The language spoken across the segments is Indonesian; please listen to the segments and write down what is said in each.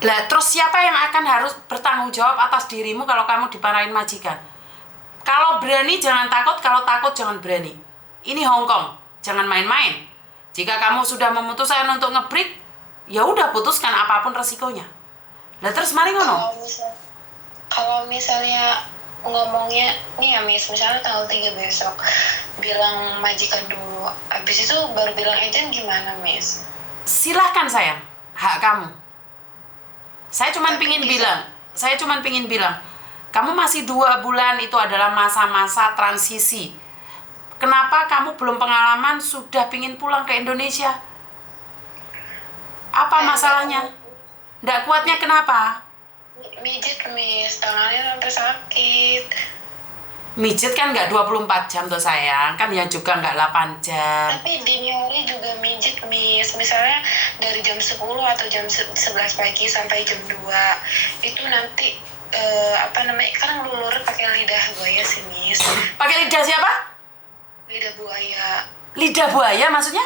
Lah terus siapa yang akan harus bertanggung jawab atas dirimu kalau kamu dimarahin majikan? Kalau berani jangan takut, kalau takut jangan berani. Ini Hong Kong, jangan main-main. Jika kamu sudah memutuskan untuk ngebreak, ya udah putuskan apapun resikonya. Lah terus mari ngono. Kalau misalnya ngomongnya nih ya Miss, misalnya tanggal 3 besok bilang majikan dulu, habis itu baru bilang agent gimana Miss? Silahkan sayang, hak kamu. Saya cuma pingin bilang, kamu masih 2 bulan, itu adalah masa-masa transisi. Kenapa kamu belum pengalaman sudah pingin pulang ke Indonesia? Apa masalahnya? Nggak kuatnya kenapa? Mijet Miss, tangannya sampai sakit. Mijet kan nggak 24 jam tuh sayang, kan ya juga nggak 8 jam. Tapi dini hari juga mijet Miss, misalnya dari jam 10 atau jam 11 pagi sampai jam 2 itu nanti kan ngelulur pakai lidah buaya sih Miss. Pakai lidah siapa? Lidah buaya. Lidah buaya maksudnya?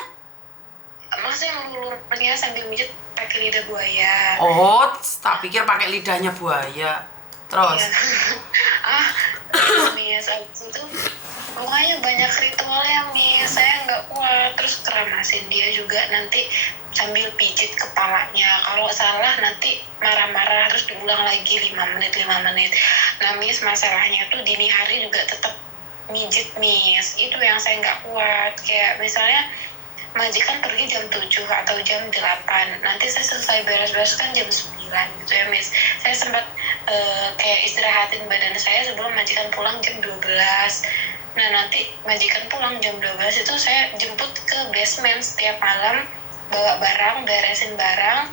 Maksudnya ngelulurnya sambil mijet pakai lidah buaya. Oh, tak pikir pakai lidahnya buaya. Terus? Iya. Miss, abis itu pokoknya banyak ritualnya Miss, saya nggak kuat. Terus keramasin dia juga nanti sambil pijit kepalanya, kalau salah nanti marah-marah terus diulang lagi 5 menit. Nah Miss, masalahnya tuh dini hari juga tetap mijit Miss, itu yang saya nggak kuat. Kayak misalnya majikan pergi jam 7 atau jam 8, nanti saya selesai beres-beres kan jam 9 gitu ya Miss. Saya sempat kayak istirahatin badan saya sebelum majikan pulang jam 12. Nah nanti majikan pulang jam 12 itu saya jemput ke basement setiap malam, bawa barang, beresin barang,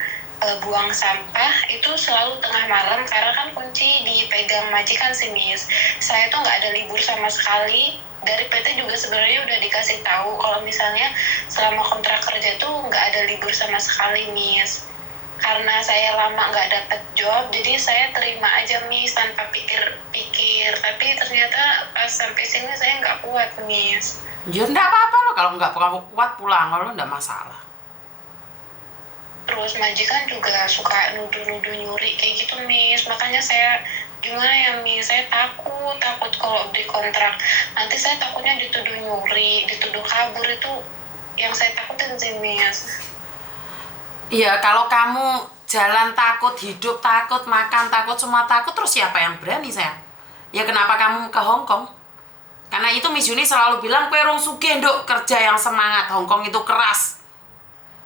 buang sampah itu selalu tengah malam karena kan kunci dipegang majikan sih Miss. Saya tuh nggak ada libur sama sekali. Dari PT juga sebenarnya udah dikasih tahu kalau misalnya selama kontrak kerja tuh nggak ada libur sama sekali Miss. Karena saya lama nggak dapet job, jadi saya terima aja Miss tanpa pikir-pikir. Tapi ternyata pas sampai sini saya nggak kuat Miss. Ya enggak apa-apa loh, kalau nggak kuat pulang, kalau enggak masalah. Terus majikan juga suka nuduh-nuduh nyuri kayak gitu Miss. Makanya saya gimana ya Miss, saya takut kalau di kontrak nanti saya takutnya dituduh nyuri, dituduh kabur. Itu yang saya takutin sih Miss. Iya, kalau kamu jalan takut, hidup takut, makan takut, semua takut, terus siapa yang berani sayang? Ya kenapa kamu ke Hong Kong? Karena itu Miss Yuni selalu bilang, kue rong sugih nduk, kerja yang semangat, Hong Kong itu keras.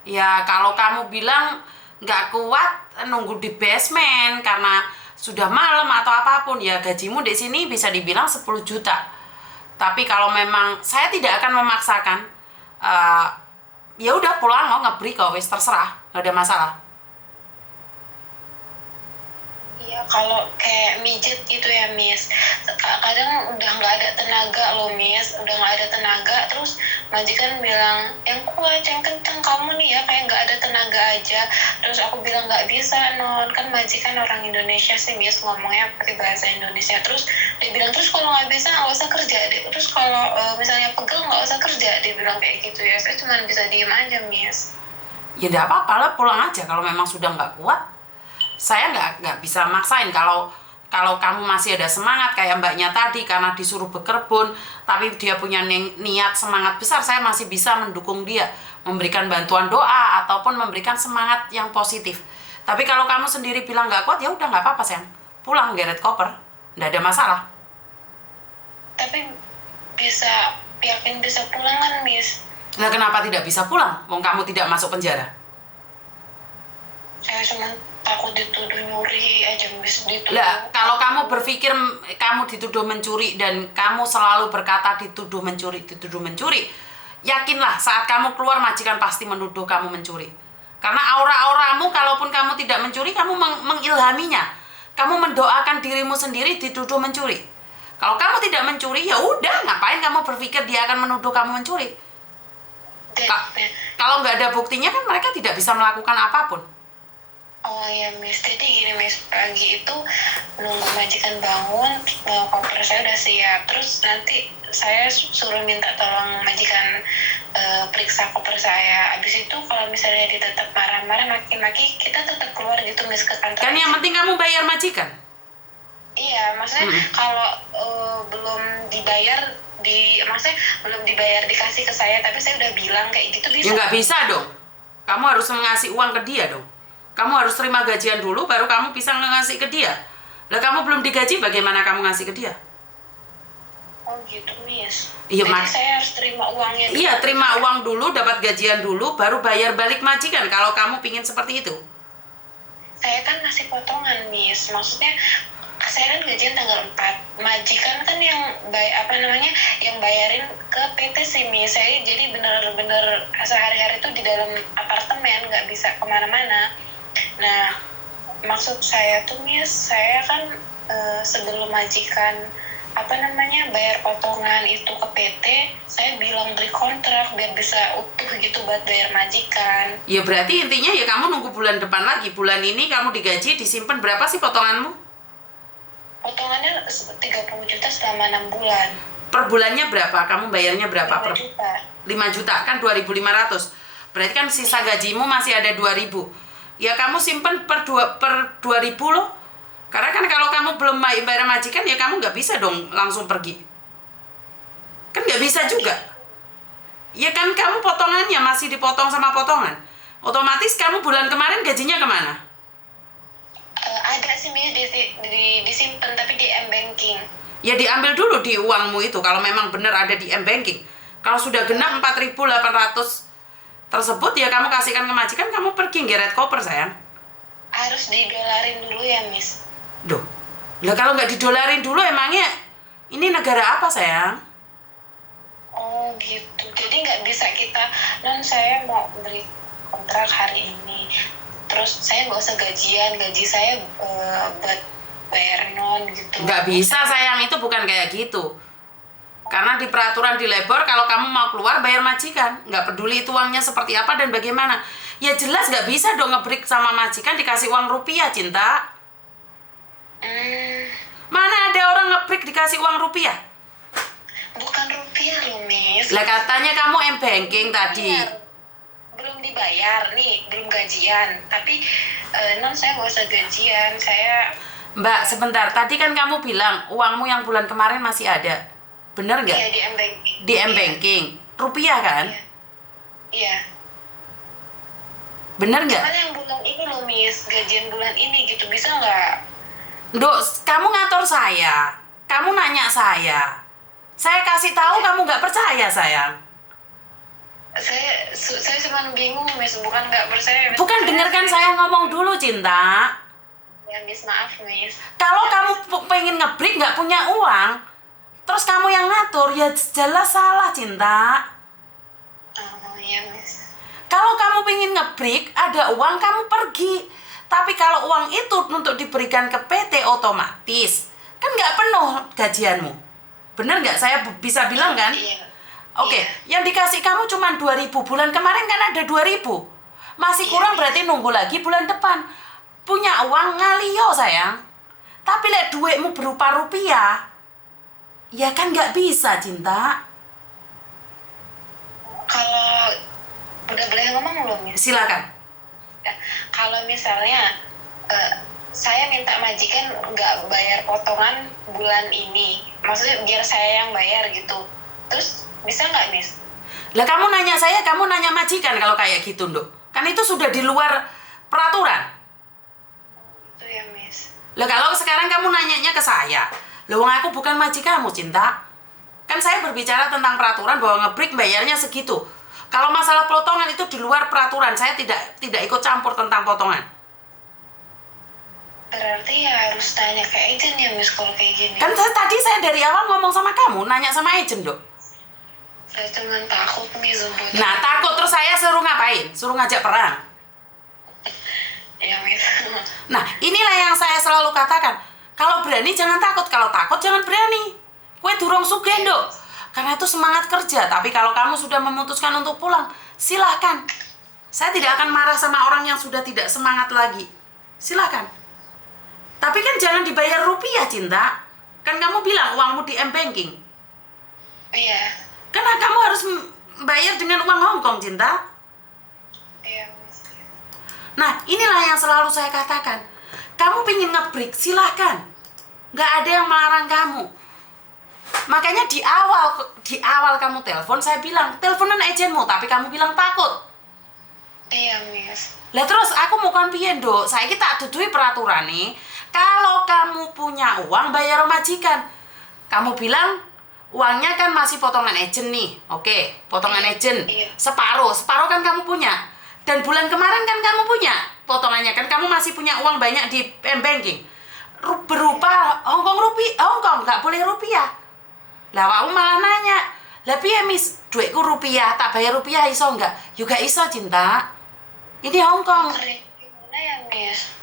Ya kalau kamu bilang nggak kuat, nunggu di basement karena sudah malam atau apapun, ya gajimu di sini bisa dibilang 10 juta. Tapi kalau memang saya tidak akan memaksakan, ya udah pulang mau ngebreak kok, wis terserah, nggak ada masalah. Iya, kalau kayak mijet gitu ya Miss, kadang udah nggak ada tenaga loh Miss, udah nggak ada tenaga, terus majikan bilang yang kuat, yang kenceng kamu nih ya, kayak nggak ada tenaga aja. Terus aku bilang nggak bisa non, kan majikan orang Indonesia sih Miss, ngomongnya pakai bahasa Indonesia. Terus dia bilang terus kalau nggak bisa nggak usah kerja deh, terus kalau misalnya pegel nggak usah kerja, dia bilang kayak gitu ya. Saya cuma bisa diem aja Miss. Ya nggak apa-apa lah, pulang aja kalau memang sudah nggak kuat. Saya nggak bisa maksain. Kalau kamu masih ada semangat kayak mbaknya tadi karena disuruh berkebun, tapi dia punya niat semangat besar, saya masih bisa mendukung dia, memberikan bantuan doa ataupun memberikan semangat yang positif. Tapi kalau kamu sendiri bilang nggak kuat, ya udah nggak apa-apa sayang, pulang geret koper, nggak ada masalah. Tapi bisa yakin bisa pulang kan Miss? Nah kenapa tidak bisa pulang? Wong kamu tidak masuk penjara. Saya cuma takut dituduh nyuri aja Miss, dituduh. Lah, kalau kamu berpikir kamu dituduh mencuri dan kamu selalu berkata dituduh mencuri, yakinlah saat kamu keluar majikan pasti menuduh kamu mencuri. Karena aura-auramu, kalaupun kamu tidak mencuri, kamu mengilhaminya. Kamu mendoakan dirimu sendiri dituduh mencuri. Kalau kamu tidak mencuri, ya udah, ngapain kamu berpikir dia akan menuduh kamu mencuri? Kalau nggak ada buktinya kan mereka tidak bisa melakukan apapun. Oh iya Miss, jadi gini Miss, pagi itu nunggu majikan bangun, koper saya udah siap, terus nanti saya suruh minta tolong majikan periksa koper saya. Abis itu kalau misalnya dia tetap marah-marah, maki-maki, kita tetap keluar gitu, Miss, ke kantor. Kan yang penting kamu bayar majikan. Iya, maksudnya kalau belum dibayar, maksudnya belum dibayar dikasih ke saya, tapi saya udah bilang kayak gitu bisa. Ya nggak bisa dong. Kamu harus ngasih uang ke dia dong. Kamu harus terima gajian dulu, baru kamu bisa ngasih ke dia. Lah kamu belum digaji, bagaimana kamu ngasih ke dia? Oh gitu, Miss. Iya, jadi saya harus terima uangnya dulu. Iya, terima uang dulu, dapat gajian dulu, baru bayar balik majikan kalau kamu pingin seperti itu. Saya kan ngasih potongan, Miss. Maksudnya saya kan gajian tanggal 4. Majikan kan yang yang bayarin ke PT sih, Miss. Saya jadi bener-bener sehari-hari itu di dalam apartemen, nggak bisa kemana-mana. Nah, maksud saya tuh, Miss, saya kan sebelum majikan bayar potongan itu ke PT, saya bilang beli kontrak biar bisa utuh gitu buat bayar majikan. Ya berarti intinya ya kamu nunggu bulan depan lagi. Bulan ini kamu digaji, disimpan berapa sih potonganmu? Potongannya 30 juta selama 6 bulan. Per bulannya berapa? Kamu bayarnya berapa? 5 juta. 5 juta kan 2.500. Berarti kan sisa gajimu masih ada 2.000. Ya kamu simpan per 2.000 loh. Karena kan kalau kamu belum bayar majikan ya kamu nggak bisa dong langsung pergi. Kan nggak bisa juga. Ya kan kamu potongannya masih dipotong sama potongan. Otomatis kamu bulan kemarin gajinya kemana? Ada sih, Miss, disimpan tapi di M-Banking. Ya diambil dulu di uangmu itu kalau memang benar ada di M-Banking. Kalau sudah genap 4.800 tersebut ya kamu kasihkan ke majikan, kamu pergi ngeret koper sayang. Harus didolarin dulu ya, Miss. Duh, lah kalau nggak didolarin dulu emangnya ini negara apa sayang? Oh gitu, jadi nggak bisa kita, saya mau beli kontrak hari ini, terus saya nggak usah gajian, gaji saya buat bayar non gitu. Nggak bisa sayang, itu bukan kayak gitu. Karena di peraturan di labor kalau kamu mau keluar bayar majikan, nggak peduli itu uangnya seperti apa dan bagaimana. Ya jelas nggak bisa dong ngebreak sama majikan dikasih uang rupiah, cinta. Mana ada orang ngebreak dikasih uang rupiah? Bukan rupiah loh, Miss. Lah katanya kamu M-Banking tadi. Belum dibayar nih, belum gajian. Tapi saya nggak usah gajian, saya. Mbak, sebentar. Tadi kan kamu bilang uangmu yang bulan kemarin masih ada. Bener nggak? Iya, di M-Banking. Di M-Banking. Rupiah kan? Iya. Bener nggak? Cuman yang bulan ini loh, Miss, gajian bulan ini gitu, bisa nggak? Dok, kamu ngatur saya. Kamu nanya saya. Saya kasih tahu kamu nggak percaya, sayang. Saya cuma bingung, Miss, bukan nggak percaya. Bukan, dengarkan saya ngomong dulu, cinta. Ya, Miss, maaf, Miss. Kalau kamu pengen ngebreak nggak punya uang, terus kamu yang ngatur, ya jelas salah, cinta. Oh, iya, Miss. Kalau kamu pengen ngebreak, ada uang, kamu pergi. Tapi kalau uang itu untuk diberikan ke PT otomatis, kan nggak penuh gajianmu. Bener nggak? Saya bisa bilang kan? Iya. Oke, Iya. yang dikasih kamu cuma 2.000. Bulan kemarin kan ada 2.000. Masih kurang, berarti nunggu lagi bulan depan. Punya uang ngalio, sayang. Tapi lihat duitmu berupa rupiah, ya kan nggak bisa, cinta. Kalau udah boleh ngomong belum, Miss? Silakan. Kalau misalnya saya minta majikan nggak bayar potongan bulan ini, maksudnya biar saya yang bayar gitu, terus bisa nggak, Miss? Lah kamu nanya saya, kamu nanya majikan kalau kayak gitu, Nduk. Kan itu sudah di luar peraturan. Itu ya, Miss. Lah kalau sekarang kamu nanyanya ke saya, lah wong aku bukan majikanmu, cinta. Kan saya berbicara tentang peraturan bahwa ngebreak bayarnya segitu. Kalau masalah potongan itu di luar peraturan, saya tidak ikut campur tentang potongan. Berarti ya harus tanya ke agent ya, Miss, kalau kayak gini. Kan tadi saya dari awal ngomong sama kamu, nanya sama agent, Dok. Saya cuma takut, Miss. Nah, takut terus saya suruh ngapain? Suruh ngajak perang. Ya, Miss. Nah, inilah yang saya selalu katakan. Kalau berani jangan takut, kalau takut jangan berani. Kue durung sugih, Dok. Karena itu semangat kerja. Tapi kalau kamu sudah memutuskan untuk pulang, silahkan. Saya tidak akan marah sama orang yang sudah tidak semangat lagi. Silahkan. Tapi kan jangan dibayar rupiah, cinta. Kan kamu bilang uangmu di M-Banking. Iya. Karena kamu harus bayar dengan uang Hongkong, Cinta. Iya, Miss. Nah, inilah yang selalu saya katakan. Kamu pengen nge-break, silahkan. Nggak ada yang melarang kamu. Makanya di awal kamu telepon, saya bilang, teleponan agenmu, tapi kamu bilang takut. Iya, Miss. Lah terus aku mau kan piye, Nduk? Saiki tak duduhi peraturan nih. Kalau kamu punya uang, bayar majikan. Kamu bilang, uangnya kan masih potongan agent nih. Oke, potongan agent. Iya. Separuh kan kamu punya. Dan bulan kemarin kan kamu punya potongannya. Kan kamu masih punya uang banyak di M-Banking. Berupa Hongkong, nggak boleh rupiah. Lah kamu malah nanya, lah piye Miss, duitku rupiah, tak bayar rupiah iso enggak? Juga iso, Cinta. Ini Hongkong. Gimana ya, Miss?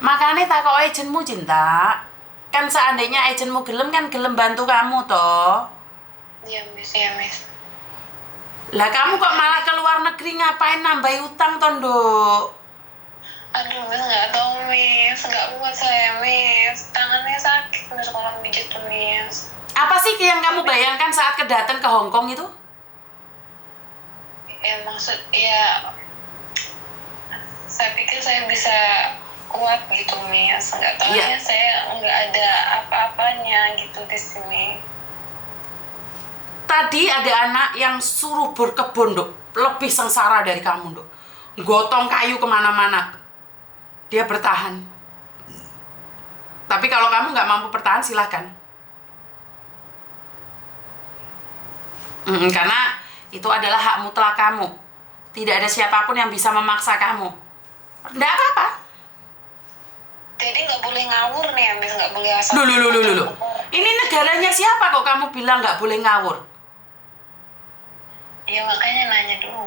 Makanya takok agentmu, Cinta. Kan seandainya agentmu gelem kan gelem bantu kamu toh. Iya, Miss. Iya, Miss. Lah kamu kok malah ke luar negeri ngapain nambahi utang toh, Nduk? Aduh, Miss, nggak tahu, Miss. Nggak kuat saya, Miss. Tangannya sakit, Miss, kalau pijit tuh, Miss. Apa sih yang kamu bayangkan saat kedatang ke Hongkong itu? Ya, saya pikir saya bisa kuat gitu, Miss. Nggak taunya saya nggak ada apa-apanya gitu di sini. Tadi ada anak yang suruh berkebun, Nduk. Lebih sengsara dari kamu, Nduk. Gotong kayu kemana-mana. Dia bertahan. Tapi kalau kamu nggak mampu bertahan, silahkan. Karena itu adalah hak mutlak kamu. Tidak ada siapapun yang bisa memaksa kamu. Nggak apa-apa. Jadi nggak boleh ngawur nih ya, Miss. Nggak boleh asal. Loh. Ini negaranya siapa kok kamu bilang nggak boleh ngawur? Ya makanya nanya dulu.